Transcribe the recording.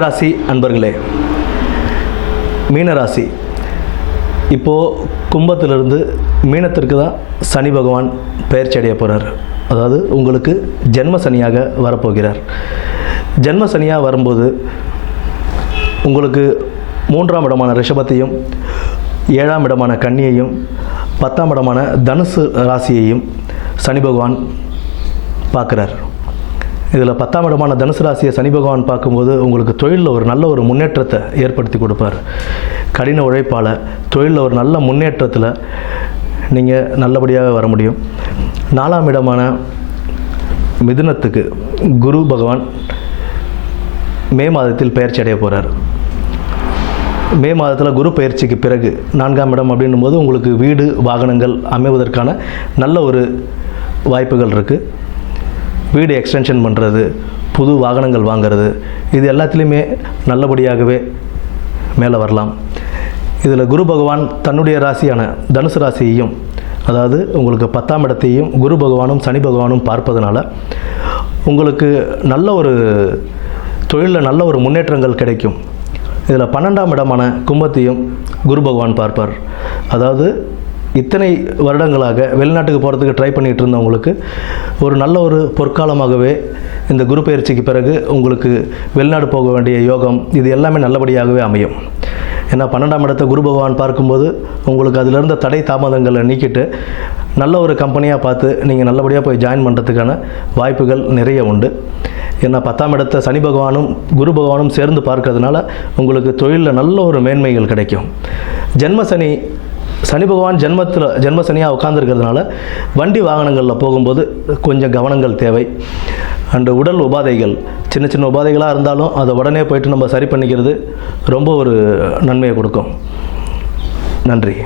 மீனராசி அன்பர்களே மீனராசி. இப்போது கும்பத்திலிருந்து மீனத்திற்கு தான் சனி பகவான் பெயர்ச்சி அடைய போகிறார் அதாவது உங்களுக்கு ஜென்ம சனியாக வரப்போகிறார். ஜென்ம சனியாக வரும்போது உங்களுக்கு மூன்றாம் இடமான ரிஷபத்தையும் ஏழாம் இடமான கன்னியையும் பத்தாம் இடமான தனுசு ராசியையும் சனி பகவான் பார்க்குறார். இதில் பத்தாம் இடமான தனுசு ராசியை சனி பகவான் பார்க்கும்போது உங்களுக்கு தொழிலில் ஒரு நல்ல ஒரு முன்னேற்றத்தை ஏற்படுத்தி கொடுப்பார். கடின உழைப்பால் தொழிலில் ஒரு நல்ல முன்னேற்றத்தில் நீங்கள் நல்லபடியாக வர முடியும். நாலாம் இடமான மிதுனத்துக்கு குரு பகவான் மே மாதத்தில் பயிற்சி அடைய போகிறார் மே மாதத்தில் குரு பயிற்சிக்கு பிறகு நான்காம் இடம் அப்படின்னும் போது உங்களுக்கு வீடு வாகனங்கள் அமைவதற்கான நல்ல ஒரு வாய்ப்புகள் இருக்குது வீடு எக்ஸ்டென்ஷன் பண்ணுறது புது வாகனங்கள் வாங்குறது இது எல்லாத்துலேயுமே நல்லபடியாகவே மேலே வரலாம். இதில் குரு பகவான் தன்னுடைய ராசியான தனுசு ராசியையும் அதாவது உங்களுக்கு பத்தாம் இடத்தையும் குரு பகவானும் சனி பகவானும் பார்ப்பதனால உங்களுக்கு நல்ல ஒரு தொழிலில் நல்ல ஒரு முன்னேற்றங்கள் கிடைக்கும். இதில் பன்னெண்டாம் இடமான கும்பத்தையும் குரு பகவான் பார்ப்பார். அதாவது இத்தனை வருடங்களாக வெளிநாட்டுக்கு போகிறதுக்கு ட்ரை பண்ணிகிட்டு இருந்தவங்களுக்கு ஒரு நல்ல ஒரு பொற்காலமாகவே இந்த குரு பயிற்சிக்கு பிறகு உங்களுக்கு வெளிநாடு போக வேண்டிய யோகம் இது எல்லாமே நல்லபடியாகவே அமையும். ஏன்னா பன்னெண்டாம் இடத்த குரு பகவான் பார்க்கும்போது உங்களுக்கு அதிலிருந்த தடை தாமதங்களை நீக்கிட்டு நல்ல ஒரு கம்பெனியாக பார்த்து நீங்கள் நல்லபடியாக போய் ஜாயின் பண்ணுறதுக்கான வாய்ப்புகள் நிறைய உண்டு. ஏன்னா பத்தாம் இடத்த சனி பகவானும் குரு பகவானும் சேர்ந்து பார்க்கறதுனால உங்களுக்கு தொழிலில் நல்ல ஒரு மேன்மைகள் கிடைக்கும். ஜென்ம சனி சனி பகவான் ஜென்மத்தில் ஜென்ம சனியாக உட்காந்துருக்கிறதுனால வண்டி வாகனங்களில் போகும்போது கொஞ்சம் கவனங்கள் தேவை. அண்டு உடல் உபாதைகள் சின்ன சின்ன உபாதைகளாக இருந்தாலும் அதை உடனே போயிட்டு நம்ம சரி பண்ணிக்கிறது ரொம்ப ஒரு நன்மையை கொடுக்கும். நன்றி.